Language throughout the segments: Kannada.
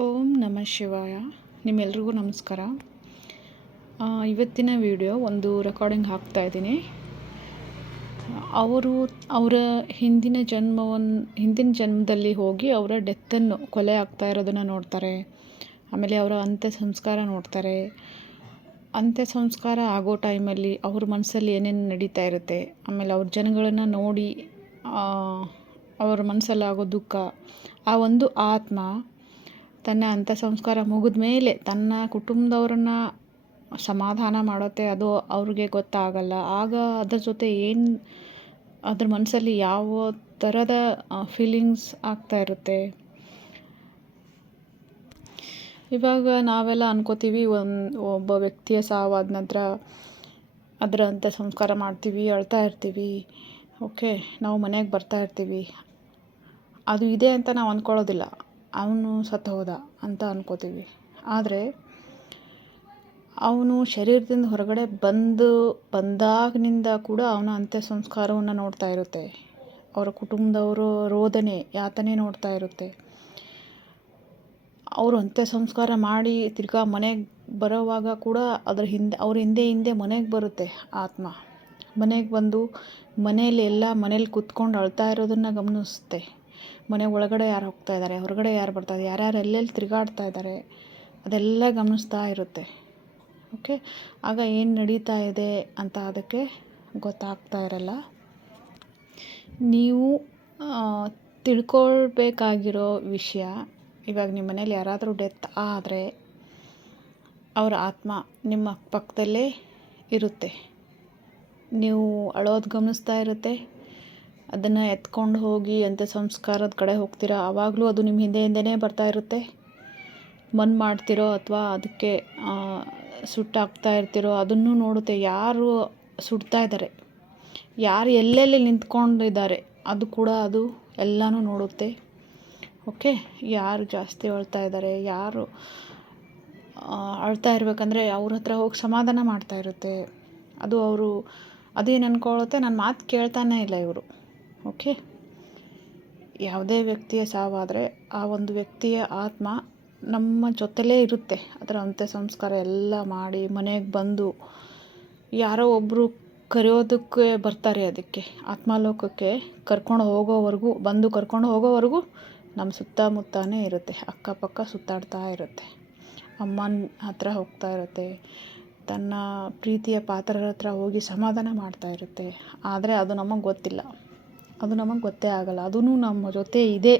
ಓಂ ನಮಃ ಶಿವಾಯ. ನಿಮ್ಮೆಲ್ರಿಗೂ ನಮಸ್ಕಾರ. ಇವತ್ತಿನ ವಿಡಿಯೋ ಒಂದು ರೆಕಾರ್ಡಿಂಗ್ ಹಾಕ್ತಾ ಇದ್ದೀನಿ. ಅವರು ಅವರ ಹಿಂದಿನ ಜನ್ಮವನ್ನು ಹಿಂದಿನ ಜನ್ಮದಲ್ಲಿ ಹೋಗಿ ಅವರ ಡೆತ್ತನ್ನು, ಕೊಲೆ ಆಗ್ತಾ ಇರೋದನ್ನು ನೋಡ್ತಾರೆ. ಆಮೇಲೆ ಅವರ ಅಂತ್ಯ ಸಂಸ್ಕಾರ ನೋಡ್ತಾರೆ. ಅಂತ್ಯ ಸಂಸ್ಕಾರ ಆಗೋ ಟೈಮಲ್ಲಿ ಅವ್ರ ಮನಸ್ಸಲ್ಲಿ ಏನೇನು ನಡೀತಾ ಇರುತ್ತೆ, ಆಮೇಲೆ ಅವ್ರ ಜನಗಳನ್ನು ನೋಡಿ ಅವ್ರ ಮನಸ್ಸಲ್ಲಾಗೋ ದುಃಖ, ಆ ಒಂದು ಆತ್ಮ ತನ್ನ ಅಂತ ಸಂಸ್ಕಾರ ಮುಗಿದ ಮೇಲೆ ತನ್ನ ಕುಟುಂಬದವ್ರನ್ನ ಸಮಾಧಾನ ಮಾಡುತ್ತೆ, ಅದು ಅವ್ರಿಗೆ ಗೊತ್ತಾಗಲ್ಲ. ಆಗ ಅದ್ರ ಜೊತೆ ಏನು, ಅದ್ರ ಮನಸ್ಸಲ್ಲಿ ಯಾವ ಥರದ ಫೀಲಿಂಗ್ಸ್ ಆಗ್ತಾ ಇರುತ್ತೆ? ಇವಾಗ ನಾವೆಲ್ಲ ಅನ್ಕೋತೀವಿ, ಒಂದು, ಒಬ್ಬ ವ್ಯಕ್ತಿಯ ಸಾವಾದ ನಂತರ ಅದರ ಅಂತ ಸಂಸ್ಕಾರ ಮಾಡ್ತೀವಿ, ಅಳ್ತಾ ಇರ್ತೀವಿ. ಓಕೆ, ನಾವು ಮನೆಗೆ ಬರ್ತಾ ಇರ್ತೀವಿ. ಅದು ಇದೆ ಅಂತ ನಾವು ಅಂದ್ಕೊಳ್ಳೋದಿಲ್ಲ ಅವನು ಸತ್ತು ಹೋದ ಅಂತ ಅನ್ಕೋತೀವಿ. ಆದರೆ ಅವನು ಶರೀರದಿಂದ ಹೊರಗಡೆ ಬಂದು, ಬಂದಾಗಿನಿಂದ ಕೂಡ ಅವನ ಅಂತ್ಯ ಸಂಸ್ಕಾರವನ್ನು ನೋಡ್ತಾ ಇರುತ್ತೆ. ಅವರ ಕುಟುಂಬದವರು ರೋದನೆ, ಯಾತನೆ ನೋಡ್ತಾ ಇರುತ್ತೆ. ಅವರು ಅಂತ್ಯ ಸಂಸ್ಕಾರ ಮಾಡಿ ತಿರ್ಗಾ ಮನೆಗೆ ಬರೋವಾಗ ಕೂಡ ಅದರ ಹಿಂದೆ, ಅವ್ರ ಹಿಂದೆ ಹಿಂದೆ ಮನೆಗೆ ಬರುತ್ತೆ ಆತ್ಮ. ಮನೆಗೆ ಬಂದು ಮನೇಲಿ ಎಲ್ಲ ಮನೇಲಿ ಕುತ್ಕೊಂಡು ಅಳ್ತಾ ಇರೋದನ್ನು ಗಮನಿಸುತ್ತೆ. ಮನೆ ಒಳಗಡೆ ಯಾರು ಹೋಗ್ತಾ ಇದ್ದಾರೆ, ಹೊರಗಡೆ ಯಾರು ಬರ್ತಾ ಇದ್ದಾರೆ, ಯಾರ್ಯಾರು ಎಲ್ಲೆಲ್ಲಿ ತಿರುಗಾಡ್ತಾ ಇದ್ದಾರೆ, ಅದೆಲ್ಲ ಗಮನಿಸ್ತಾ ಇರುತ್ತೆ. ಓಕೆ ಆಗ ಏನು ನಡೀತಾ ಇದೆ ಅಂತ ಅದಕ್ಕೆ ಗೊತ್ತಾಗ್ತಾ ಇರಲ್ಲ. ನೀವು ತಿಳ್ಕೊಳ್ಬೇಕಾಗಿರೋ ವಿಷಯ, ಇವಾಗ ನಿಮ್ಮ ಮನೇಲಿ ಯಾರಾದರೂ ಡೆತ್ ಆದರೆ ಅವರ ಆತ್ಮ ನಿಮ್ಮ ಪಕ್ಕದಲ್ಲೇ ಇರುತ್ತೆ. ನೀವು ಅಳೋದು ಗಮನಿಸ್ತಾ ಇರುತ್ತೆ. ಅದನ್ನು ಎತ್ಕೊಂಡು ಹೋಗಿ ಅಂತ್ಯ ಸಂಸ್ಕಾರದ ಕಡೆ ಹೋಗ್ತೀರಾ? ಆವಾಗಲೂ ಅದು ನಿಮ್ಮ ಹಿಂದೆ ಹಿಂದೆಯೇ ಬರ್ತಾ ಇರುತ್ತೆ. ಮನ್ ಮಾಡ್ತಿರೋ ಅಥವಾ ಅದಕ್ಕೆ ಸುಟ್ಟಾಗ್ತಾ ಇರ್ತಿರೋ ಅದನ್ನು ನೋಡುತ್ತೆ. ಯಾರು ಸುಡ್ತಾ ಇದ್ದಾರೆ ಯಾರು ಎಲ್ಲೆಲ್ಲಿ ನಿಂತ್ಕೊಂಡಿದ್ದಾರೆ? ಅದು ಕೂಡ ಅದು ಎಲ್ಲನೂ ನೋಡುತ್ತೆ. ಓಕೆ? ಯಾರು ಜಾಸ್ತಿ ಅಳ್ತಾ ಇದ್ದಾರೆ ಯಾರು ಅಳ್ತಾ ಇರಬೇಕಂದ್ರೆ ಅವ್ರ ಹತ್ರ ಹೋಗಿ ಸಮಾಧಾನ ಮಾಡ್ತಾ ಇರುತ್ತೆ. ಅದು ಅವರು, ಅದೇನು ಅನ್ಕೊಳ್ಳುತ್ತೆ ನನ್ನ ಮಾತು ಕೇಳ್ತಾನೇ ಇಲ್ಲ ಇವರು. ಓಕೆ? ಯಾವುದೇ ವ್ಯಕ್ತಿಯ ಸಾವಾದರೆ ಆ ಒಂದು ವ್ಯಕ್ತಿಯ ಆತ್ಮ ನಮ್ಮ ಜೊತೆಲೇ ಇರುತ್ತೆ. ಅದರ ಅಂತ್ಯ ಸಂಸ್ಕಾರ ಎಲ್ಲ ಮಾಡಿ ಮನೆಗೆ ಬಂದು ಯಾರೋ ಒಬ್ಬರು ಕರೆಯೋದಕ್ಕೆ ಬರ್ತಾರೆ ಅದಕ್ಕೆ. ಆತ್ಮಾಲೋಕಕ್ಕೆ ಕರ್ಕೊಂಡು ಹೋಗೋವರೆಗೂ, ಬಂದು ಕರ್ಕೊಂಡು ಹೋಗೋವರೆಗೂ ನಮ್ಮ ಸುತ್ತಮುತ್ತನೇ ಇರುತ್ತೆ. ಅಕ್ಕಪಕ್ಕ ಸುತ್ತಾಡ್ತಾ ಇರುತ್ತೆ. ಅಮ್ಮನ ಹತ್ರ ಹೋಗ್ತಾ ಇರುತ್ತೆ. ತನ್ನ ಪ್ರೀತಿಯ ಪಾತ್ರರ ಹತ್ರ ಹೋಗಿ ಸಮಾಧಾನ ಮಾಡ್ತಾ ಇರುತ್ತೆ. ಆದರೆ ಅದು ನಮಗೆ ಗೊತ್ತಿಲ್ಲ. ಅದು ನಮಗೆ ಗೊತ್ತೇ ಆಗಲ್ಲ. ಅದೂ ನಮ್ಮ ಜೊತೆ ಇದೆ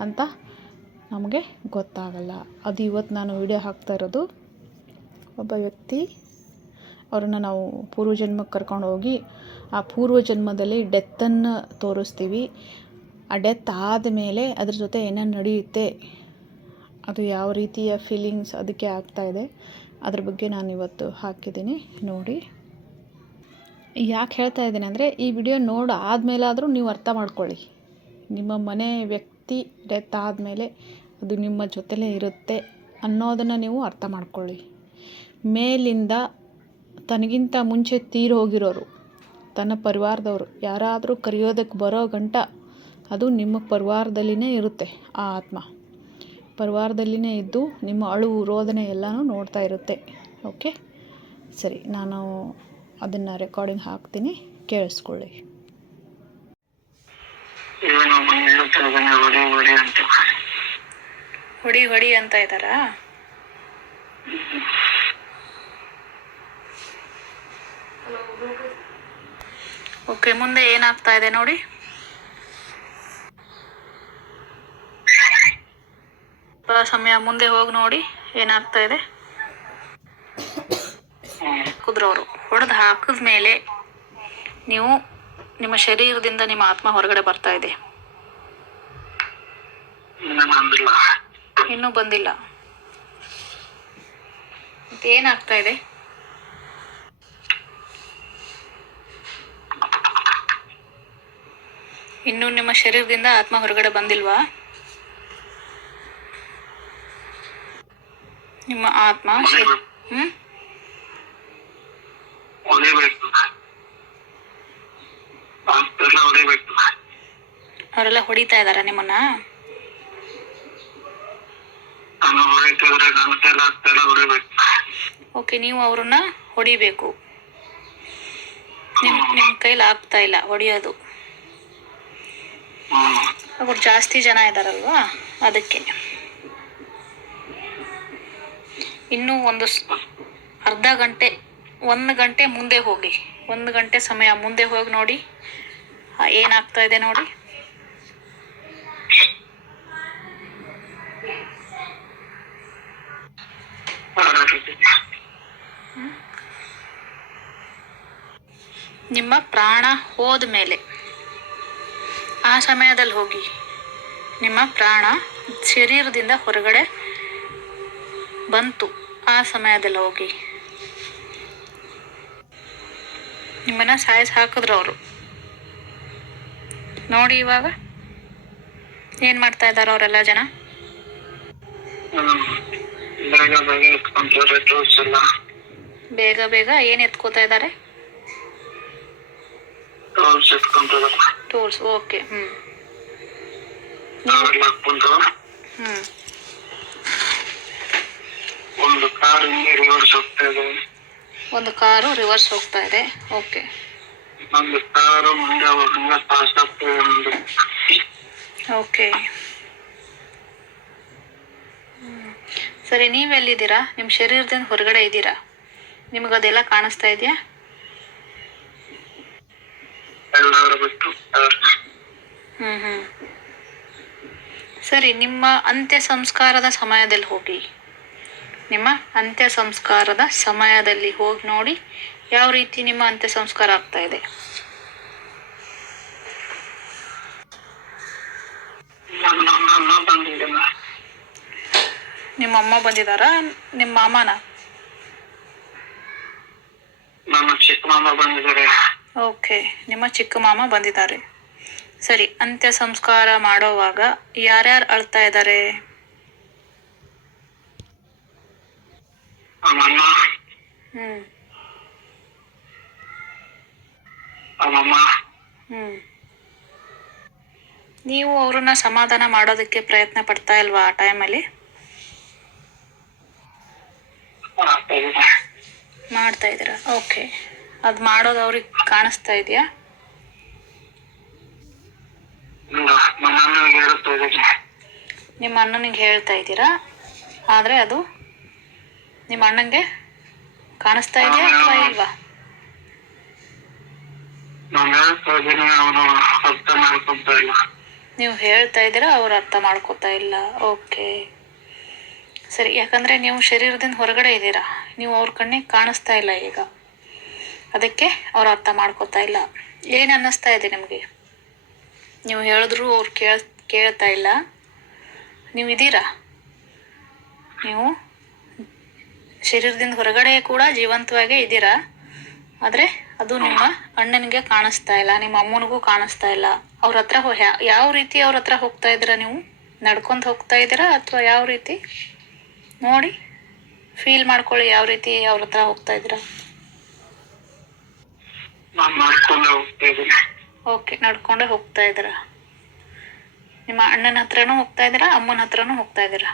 ಅಂತ ನಮಗೆ ಗೊತ್ತಾಗಲ್ಲ. ಅದು ಇವತ್ತು ನಾನು ವಿಡಿಯೋ ಹಾಕ್ತಾ ಇರೋದು. ಒಬ್ಬ ವ್ಯಕ್ತಿ, ಅವ್ರನ್ನ ನಾವು ಪೂರ್ವಜನ್ಮಕ್ಕೆ ಕರ್ಕೊಂಡು ಹೋಗಿ ಆ ಪೂರ್ವ ಜನ್ಮದಲ್ಲಿ ಡೆತ್ತನ್ನು ತೋರಿಸ್ತೀವಿ. ಆ ಡೆತ್ ಆದಮೇಲೆ ಅದ್ರ ಜೊತೆ ಏನೇನು ನಡೆಯುತ್ತೆ, ಅದು ಯಾವ ರೀತಿಯ ಫೀಲಿಂಗ್ಸ್ ಅದಕ್ಕೆ ಆಗ್ತಾ ಇದೆ, ಅದ್ರ ಬಗ್ಗೆ ನಾನು ಇವತ್ತು ಹಾಕಿದ್ದೀನಿ. ನೋಡಿ. ಯಾಕೆ ಹೇಳ್ತಾ ಇದ್ದೀನಿ ಅಂದರೆ, ಈ ವಿಡಿಯೋ ನೋಡಿ ಆದಮೇಲಾದರೂ ನೀವು ಅರ್ಥ ಮಾಡ್ಕೊಳ್ಳಿ. ನಿಮ್ಮ ಮನೆ ವ್ಯಕ್ತಿ ಡೆತ್ ಆದಮೇಲೆ ಅದು ನಿಮ್ಮ ಜೊತೆಲೇ ಇರುತ್ತೆ ಅನ್ನೋದನ್ನು ನೀವು ಅರ್ಥ ಮಾಡ್ಕೊಳ್ಳಿ. ಮೇಲಿಂದ ತನಗಿಂತ ಮುಂಚೆ ತೀರಿ ಹೋಗಿರೋರು, ತನ್ನ ಪರಿವಾರದವರು, ಯಾರಾದರೂ ಕರೆಯೋದಕ್ಕೆ ಬರೋ ಗಂಟ ಅದು ನಿಮ್ಮ ಪರಿವಾರದಲ್ಲಿನೇ ಇರುತ್ತೆ ಆ ಆತ್ಮ. ಪರಿವಾರದಲ್ಲಿನೇ ಇದ್ದು ನಿಮ್ಮ ಅಳು, ರೋದನೆ ಎಲ್ಲನೂ ನೋಡ್ತಾ ಇರುತ್ತೆ. ಓಕೆ? ಸರಿ, ನಾನು ಅದನ್ನು ರೆಕಾರ್ಡಿಂಗ್ ಹಾಕ್ತೀನಿ ಕೇಳಿಸ್ಕೊಳ್ಳಿ. ಏನು ಮನೆ ಹೇಳ್ತಾ ಹೊಡಿ ಹೊಡಿ ಅಂತ. ಹೊಡಿ ಹೊಡಿ ಅಂತ ಇದ್ದಾರಾ? ಓಕೆ ಮುಂದೆ ಏನಾಗ್ತಾ ಇದೆ ನೋಡಿ. ಸಮಯ ಮುಂದೆ ಹೋಗಿ ನೋಡಿ ಏನಾಗ್ತಾ ಇದೆ. ಕುದ್ರವರು ಹೊಡೆದು ಹಾಕಿದ ಮೇಲೆ ನೀವು ನಿಮ್ಮ ಶರೀರದಿಂದ ನಿಮ್ಮ ಆತ್ಮ ಹೊರಗಡೆ ಬರ್ತಾ ಇದೆ. ಇನ್ನು ಬಂದಿಲ್ಲ. ಏನಾಗ್ತಾ ಇದೆ? ಇನ್ನು ನಿಮ್ಮ ಶರೀರದಿಂದ ಆತ್ಮ ಹೊರಗಡೆ ಬಂದಿಲ್ವಾ? ನಿಮ್ಮ ಆತ್ಮ ಶರೀ- ಹ್ಮ್? ಹೊಡಿಬೇಕು ಎಲ್ಲ ಹೊಡಿಬೇಕು ಅವರೆಲ್ಲ ಹೊಡಿತಾ ಇದಾರ ನಿಮ್ಮನ್ನ? ಹೊಡಿತಿದ್ರೆ ನನ್ನ ಕೈಲಿ ಹೊಡಿಬೇಕು ಓಕೆ ನೀವು ಅವ್ರನ್ನ ಹೊಡಿಬೇಕು. ನಿಮ್ ನಿಮ್ ಕೈಲಿ ಆಗ್ತಾ ಇಲ್ಲ ಹೊಡಿಯೋದು. ಅವ್ರು ಜಾಸ್ತಿ ಜನ ಇದಾರಲ್ವಾ ಅದಕ್ಕೆ. ಇನ್ನೂ ಒಂದು ಅರ್ಧ ಗಂಟೆ ಒಂದು ಗಂಟೆ ಮುಂದೆ ಹೋಗಿ ಒಂದು ಗಂಟೆ ಸಮಯ ಮುಂದೆ ಹೋಗಿ ನೋಡಿ. ಏನಾಗ್ತಾ ಇದೆ ನೋಡಿ. ನಿಮ್ಮ ಪ್ರಾಣ ಹೋದ ಮೇಲೆ. ಆ ಸಮಯದಲ್ಲಿ ಹೋಗಿ. ನಿಮ್ಮ ಪ್ರಾಣ ಶರೀರದಿಂದ ಹೊರಗಡೆ ಬಂತು. ಆ ಸಮಯದಲ್ಲಿ ಹೋಗಿ. ನಿಮ್ಮನ್ನ ಸಾಯಿಸಿ ಹಾಕಿದ್ರು ಅವರು. ನೋಡಿ ಇವಾಗ ಏನು ಮಾಡ್ತಾ ಇದ್ದಾರೆ ಅವರೆಲ್ಲ ಜನ? ಬೇಗ ಬೇಗ ಏನ್ ಎತ್ಕೋತಾ ಇದ್ದಾರೆ ಟೂಲ್ಸ್ ಓಕೆ ಹ್ಞೂ ಹ್ಞೂ ಒಂದು ಕಾರ್ ರಿವರ್ಸ್ ಹೋಗ್ತಾ ಇದೆ. ಒಂದು ಕಾರು ರಿವರ್ಸ್ ಹೋಗ್ತಾ ಇದೆ. ಓಕೆ ಓಕೆ ಸರಿ ನೀವೆಲ್ಲಿದ್ದೀರಾ ನಿಮ್ಮ ಶರೀರದಿಂದ ಹೊರಗಡೆ ಇದ್ದೀರಾ? ನಿಮಗೆ ಅದೆಲ್ಲ ಕಾಣಿಸ್ತಾ ಇದೆಯಾ? ಹ್ಮ್ ಹ್ಮ್. ಸರಿ ನಿಮ್ಮ ಅಂತ್ಯ ಸಂಸ್ಕಾರದ ಸಮಯದಲ್ಲಿ ಹೋಗಿ. ನಿಮ್ಮ ಅಂತ್ಯ ಸಂಸ್ಕಾರದ ಸಮಯದಲ್ಲಿ ಹೋಗಿ ನೋಡಿ ಯಾವ ರೀತಿ ನಿಮ್ಮ ಅಂತ್ಯ ಸಂಸ್ಕಾರ ಆಗ್ತಾ ಇದೆ. ನಿಮ್ಮ ಅಮ್ಮ ಬಂದಿದಾರಾ ನಿಮ್ಮ ಮಾಮನ? ಚಿಕ್ಕ ಮಾಮ ಬಂದಿದ್ದಾರೆ. ಓಕೆ ನಿಮ್ಮ ಚಿಕ್ಕ ಮಾಮ ಬಂದಿದ್ದಾರೆ. ಸರಿ ಅಂತ್ಯ ಸಂಸ್ಕಾರ ಮಾಡೋವಾಗ ಯಾರ್ಯಾರು ಅಳ್ತಾ ಇದ್ದಾರೆ? ಹ್ಞೂ ನಮ್ಮಮ್ಮ ಹ್ಞೂ ನೀವು ಅವ್ರನ್ನ ಸಮಾಧಾನ ಮಾಡೋದಕ್ಕೆ ಪ್ರಯತ್ನ ಪಡ್ತಾ ಇಲ್ವಾ ಆ ಟೈಮಲ್ಲಿ? ಮಾಡ್ತಾ ಇದ್ದೀರಾ? ಓಕೆ ಅದು ಮಾಡೋದು ಅವ್ರಿಗೆ ಕಾಣಿಸ್ತಾ ಇದೆಯಾ? ಇಲ್ಲ ನಮ್ಮ ಅಣ್ಣನಿಗೆ ಹೇಳುತ್ತಾ ಇದ್ದೀನಿ. ನಿಮ್ಮ ಅಣ್ಣನಿಗೆ ಹೇಳ್ತಾ ಇದ್ದೀರಾ? ಆದ್ರೆ ಅದು ನಿಮ್ಮ ಅಣ್ಣಂಗೆ? ಕಾಣಿಸ್ತಾ ಇದೆಯಾ ಅಥವಾ ಇಲ್ವಾ? ನೀವು ಹೇಳ್ತಾ ಇದ್ದೀರಾ ಅವ್ರು ಅರ್ಥ ಮಾಡ್ಕೋತಾ ಇಲ್ಲ. ಓಕೆ. ಸರಿ ಯಾಕಂದ್ರೆ ನೀವು ಶರೀರದಿಂದ ಹೊರಗಡೆ ಇದ್ದೀರಾ. ನೀವು ಅವ್ರ ಕಣ್ಣಿಗೆ ಕಾಣಿಸ್ತಾ ಇಲ್ಲ ಈಗ. ಅದಕ್ಕೆ ಅವ್ರು ಅರ್ಥ ಮಾಡ್ಕೋತಾ ಇಲ್ಲ. ಏನು ಅನ್ನಿಸ್ತಾ ಇದೆ ನಿಮಗೆ? ನೀವು ಹೇಳಿದ್ರು ಅವ್ರು ಕೇಳ್ ಕೇಳ್ತಾ ಇಲ್ಲ. ನೀವು ಇದ್ದೀರಾ? ನೀವು? ಶರೀರದಿಂದ ಹೊರಗಡೆ ಕೂಡ ಜೀವಂತವಾಗೇ ಇದ್ದೀರಾ? ಆದರೆ ಅದು ನಿಮ್ಮ ಅಣ್ಣನಿಗೆ ಕಾಣಿಸ್ತಾ ಇಲ್ಲ ನಿಮ್ಮ ಅಮ್ಮನಿಗೂ ಕಾಣಿಸ್ತಾ ಇಲ್ಲ. ಅವ್ರ ಹತ್ರ ಯಾವ ರೀತಿ ಅವ್ರ ಹತ್ರ ಹೋಗ್ತಾ ಇದ್ದೀರಾ ನೀವು? ನಡ್ಕೊಂಡು ಹೋಗ್ತಾ ಇದ್ದೀರಾ ಅಥವಾ ಯಾವ ರೀತಿ? ನೋಡಿ ಫೀಲ್ ಮಾಡ್ಕೊಳ್ಳಿ ಯಾವ ರೀತಿ ಅವ್ರ ಹತ್ರ ಹೋಗ್ತಾ ಇದ್ದೀರಾ. ಓಕೆ ನಡ್ಕೊಂಡೇ ಹೋಗ್ತಾ ಇದ್ದೀರಾ. ನಿಮ್ಮ ಅಣ್ಣನ ಹತ್ರನೂ ಹೋಗ್ತಾ ಇದ್ದೀರಾ ಅಮ್ಮನ ಹತ್ರನೂ ಹೋಗ್ತಾ ಇದ್ದೀರಾ.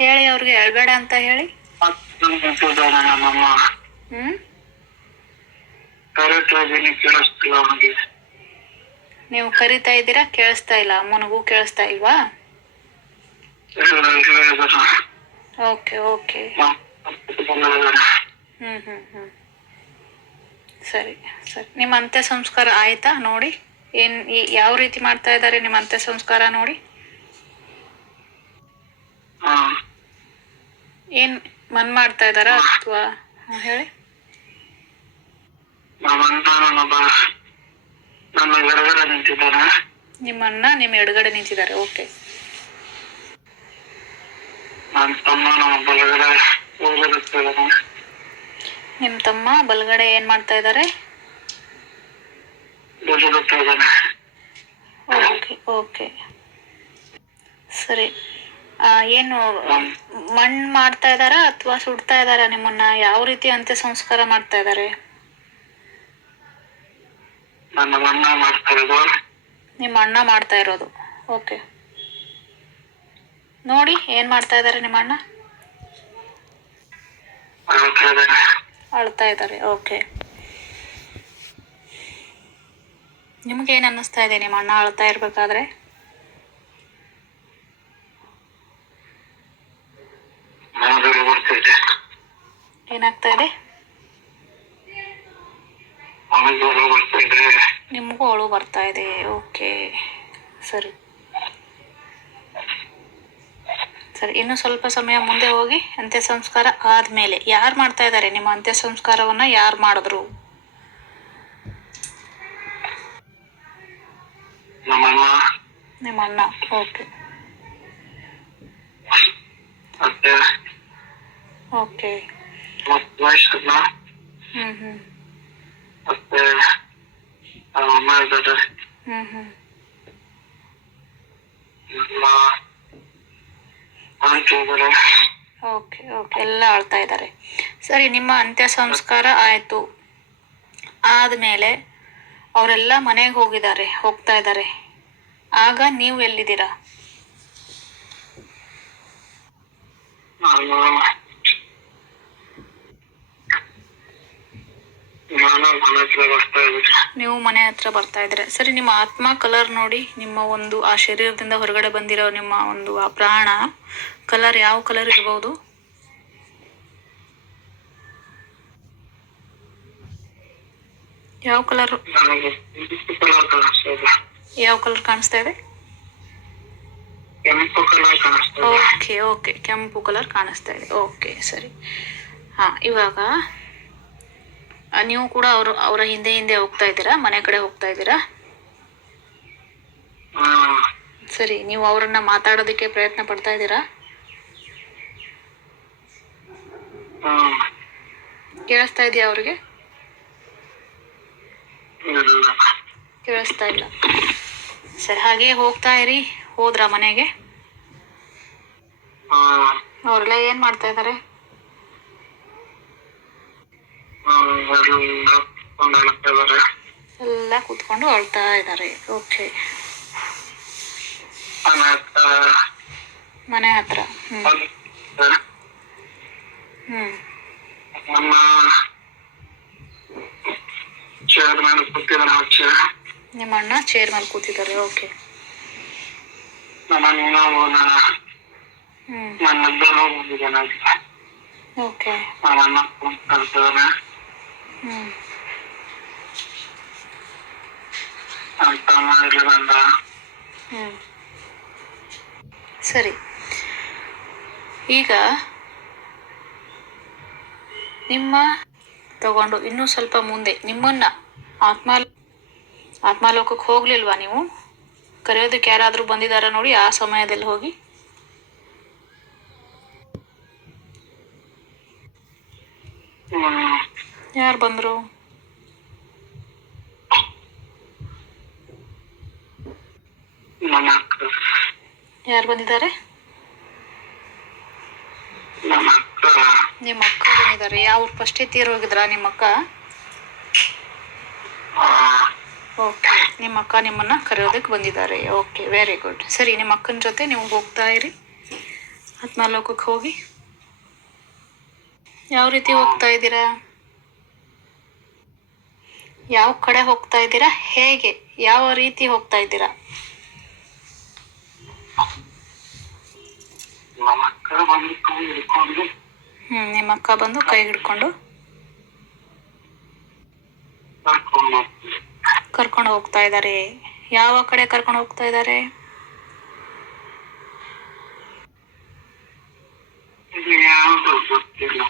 ಹೇಳಿ ಅವ್ರಿಗೆ ಹೇಳ್ಬೇಡ ಅಂತ ಹೇಳಿ. ಹ್ಮ್? ನೀವು ಕರಿತಾ ಇದ್ದೀರಾ ಕೇಳಿಸ್ತಾ ಇಲ್ಲ? ಅಮ್ಮನಿಗೂ ಕೇಳಿಸ್ತಾ ಇಲ್ವಾ? Okay okay. ಹ್ಮ್ ಹ್ಮ್ ಸರಿ ಸರಿ. ನಿಮ್ಮ ಅಂತ್ಯ ಸಂಸ್ಕಾರ ಆಯ್ತಾ ನೋಡಿ? ಏನ್ ಯಾವ ರೀತಿ ಮಾಡ್ತಾ ಇದ್ದಾರೆ ನಿಮ್ಮ ಅಂತ್ಯ ಸಂಸ್ಕಾರ ನೋಡಿ ಏನು ಮನ್ ಮಾಡ್ತಾ ಇದಾರ ಅಥವಾ ಹೇಳಿ. ನಮ್ಮ ಅಣ್ಣ ನಿಮ್ಮ ಎಡಗಡೆ ನಿಂತಿದ್ದಾರೆ ಓಕೆ. ನಿಮ್ ತಮ್ಮ ಬಲಗಡೆ ಏನ್ ಮಾಡ್ತಾ ಇದ್ದಾರೆ? ಇದ್ದಾನೆ. Okay okay. ಸರಿ. ಏನು ಮಣ್ಣು ಮಾಡ್ತಾ ಇದಾರ ಅಥವಾ ಸುಡ್ತಾ ಇದಾರ ನಿಮ್ಮನ್ನ? ಯಾವ ರೀತಿ ಅಂತ್ಯ ಸಂಸ್ಕಾರ ಮಾಡ್ತಾ ಇದಾರೆ? ನಿಮ್ಮ ಅಣ್ಣ ಮಾಡ್ತಾ ಇರೋದು. ಓಕೆ. ನೋಡಿ ಏನ್ ಮಾಡ್ತಾ ಇದ್ದಾರೆ ನಿಮ್ಮ ಅಣ್ಣ? ಅಳ್ತಾ ಇದ್ದಾರೆ ಓಕೆ. ನಿಮ್ಗೆ ಓಕೆ ನಿಮ್ಗೇನು ಅನ್ನಿಸ್ತಾ ಇದೆ ನಿಮ್ಮ ಅಣ್ಣ ಅಳ್ತಾ ಇರಬೇಕಾದ್ರೆ? ಏನಾಗ್ತಾ ಇದೆ? ನಿಮಗೂ ಅಳು ಬರ್ತಾ ಇದೆ. ಓಕೆ. ಸರಿ. ಸರಿ ಇನ್ನು ಸ್ವಲ್ಪ ಸಮಯ ಮುಂದೆ ಹೋಗಿ ಅಂತ್ಯ ಸಂಸ್ಕಾರ ಆದಮೇಲೆ. ಯಾರು ಮಾಡ್ತಾ ಇದ್ದಾರೆ ನಿಮ್ಮ ಅಂತ್ಯ ಸಂಸ್ಕಾರವನ್ನ ಯಾರು ಮಾಡಿದ್ರು? ನಮ್ಮಣ್ಣ. ನಿಮ್ಮ ಅಣ್ಣ ಓಕೆ ಓಕೆ. ಮತ್ತೆ ಅಮ್ಮ ಇದ್ದಾರೆ ಆಂಟಿ ಇದ್ದಾರೆ ಓಕೆ ಓಕೆ. ಎಲ್ಲ ಆಳ್ತಾ ಇದ್ದಾರೆ ಸರಿ ನಿಮ್ಮ ಅಂತ್ಯ ಸಂಸ್ಕಾರ ಆಯ್ತು. ಆದಮೇಲೆ ಅವರೆಲ್ಲ ಮನೆಗೆ ಹೋಗಿದ್ದಾರೆ ಹೋಗ್ತಾ ಇದ್ದಾರೆ ಆಗ ನೀವು ಎಲ್ಲಿದ್ದೀರಾ? ನಾನು ನಾನು ಮನೆ ಹತ್ರ ಬರ್ತಾ ಇದ್ದೀನಿ ನೀವು ಮನೆ ಹತ್ರ ಬರ್ತಾ ಇದ್ರೆ. ಸರಿ, ನಿಮ್ಮ ಆತ್ಮ ಕಲರ್ ನೋಡಿ, ನಿಮ್ಮ ಒಂದು, ಆ ಶರೀರದಿಂದ ಹೊರಗಡೆ ಬಂದಿರೋ ನಿಮ್ಮ ಒಂದು, ಆ ಪ್ರಾಣ ಕಲರ್ ಯಾವ ಕಲರ್ ಇರಬಹುದು ಯಾವ ಕಲರ್ ಯಾವ ಕಲರ್ ಕಾಣಿಸ್ತಾ ಇದೆ? ಓಕೆ ಓಕೆ ಕೆಂಪು ಕಲರ್ ಕಾಣಿಸ್ತಾ ಇದೆ. ಓಕೆ ಸರಿ. ಹಾ, ಇವಾಗ ನೀವು ಕೂಡ ಅವರು ಅವರ ಹಿಂದೆ ಹಿಂದೆ ಹೋಗ್ತಾ ಇದ್ದೀರಾ? ಮನೆ ಕಡೆ ಹೋಗ್ತಾ ಇದ್ದೀರಾ? ಸರಿ ನೀವು ಅವರನ್ನ ಮಾತಾಡೋದಕ್ಕೆ ಪ್ರಯತ್ನ ಪಡ್ತಾ ಇದ್ದೀರಾ? ಕೇಳಿಸ್ತಾ ಇದೆಯಾ ಅವ್ರಿಗೆ? ಕೇಳಿಸ್ತಾ ಇಲ್ಲ. ಸರಿ ಹಾಗೆ ಹೋಗ್ತಾ ಇರಿ. ಹೋದ್ರ ಮನೆಗೆ? ಅವ್ರೆಲ್ಲ ಅವರೆಲ್ಲ ಏನು ಮಾಡ್ತಾ ಇದ್ದಾರೆ ಹ್ಮ್ ಎಲ್ಲ ಕುತ್ಕೊಂಡು ಅಳ್ತಾ ಇದ್ದಾರೆ ಓಕೆ ಮನೆ ಹತ್ರ? ಮನೆ ಹತ್ರ. ಹ್ಮ್. ಹ್ಞೂ ನಮ್ಮ ಚೇರ್ ಮೇಲೆ ಕೂತಿದ್ದಾನೆ ಆಚೆ ನಿಮ್ಮ ಅಣ್ಣ ಚೇರ್ ಮೇಲೆ ಕೂತಿದ್ದಾರೆ. ಓಕೆ ನಾವು ನನ್ನ ಹ್ಮ್. ನನ್ನ ಬಂದಿದ್ದಾನೆ ಓಕೆ ನಮ್ಮ ಅಣ್ಣ ಕುಂತ್ಕೊಳ್ತಿದ್ದಾನೆ ಸರಿ. ಈಗ ನಿಮ್ಮ ತಗೊಂಡು ಇನ್ನೂ ಸ್ವಲ್ಪ ಮುಂದೆ ನಿಮ್ಮನ್ನ ಆತ್ಮ ಆತ್ಮಾಲೋಕಕ್ಕೆ ಹೋಗ್ಲಿಲ್ವಾ ನೀವು? ಕರೆಯೋದಕ್ಕೆ ಯಾರಾದರೂ ಬಂದಿದಾರ ನೋಡಿ ಆ ಸಮಯದಲ್ಲಿ ಹೋಗಿ. ಯಾರು ಬಂದರು ಯಾರ್ ಬಂದಿದ್ದಾರೆ ನಮ್ಮ ಅಕ್ಕ ಬಂದಿದ್ದಾರೆ ಯಾವ ಫಸ್ಟೇ ತೀರ್ ಹೋಗಿದ್ರ ನಿಮ್ಮ ಅಕ್ಕ ಓಕೆ ನಿಮ್ಮ ಅಕ್ಕ ನಿಮ್ಮನ್ನ ಕರೆಯೋದಕ್ಕೆ ಬಂದಿದ್ದಾರೆ ಓಕೆ ವೆರಿ ಗುಡ್ ಸರಿ ನಿಮ್ಮ ಅಕ್ಕನ ಜೊತೆ ನೀವು ಹೋಗ್ತಾ ಇರಿ ಆತ್ಮಾಲೋಕಕ್ಕೆ ಹೋಗಿ ಯಾವ ರೀತಿ ಹೋಗ್ತಾ ಇದ್ದೀರಾ ಯಾವ ಕಡೆ ಹೋಗ್ತಾ ಇದ್ದೀರಾ? ಹೇಗೆ? ಯಾವ ರೀತಿ ಹೋಗ್ತಾ ಇದ್ದೀರಾ? ಹ್ಮ್ ಅಕ್ಕ ಬಂದು ಕೈ ಹಿಡ್ಕೊಂಡು. ಹ್ಞೂ ನಿಮ್ಮ ಅಕ್ಕ ಬಂದು ಕೈ ಹಿಡ್ಕೊಂಡು. ಕರ್ಕೊಂಡು ಕರ್ಕೊಂಡು ಹೋಗ್ತಾ ಇದ್ದಾರೆ. ಯಾವ ಕಡೆ ಕರ್ಕೊಂಡು ಹೋಗ್ತಾ ಇದ್ದಾರೆ ಇದು ಯಾವುದು ಗೊತ್ತಿಲ್ಲ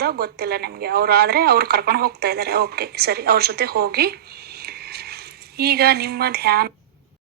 ಯಾವುದೋ ಗೊತ್ತಿಲ್ಲ ನಿಮಗೆ. ಅವ್ರು ಆದರೆ ಅವ್ರು ಕರ್ಕೊಂಡು ಹೋಗ್ತಾ ಇದ್ದಾರೆ ಓಕೆ ಸರಿ, ಅವ್ರ ಜೊತೆ ಹೋಗಿ. ಈಗ ನಿಮ್ಮ ಧ್ಯಾನ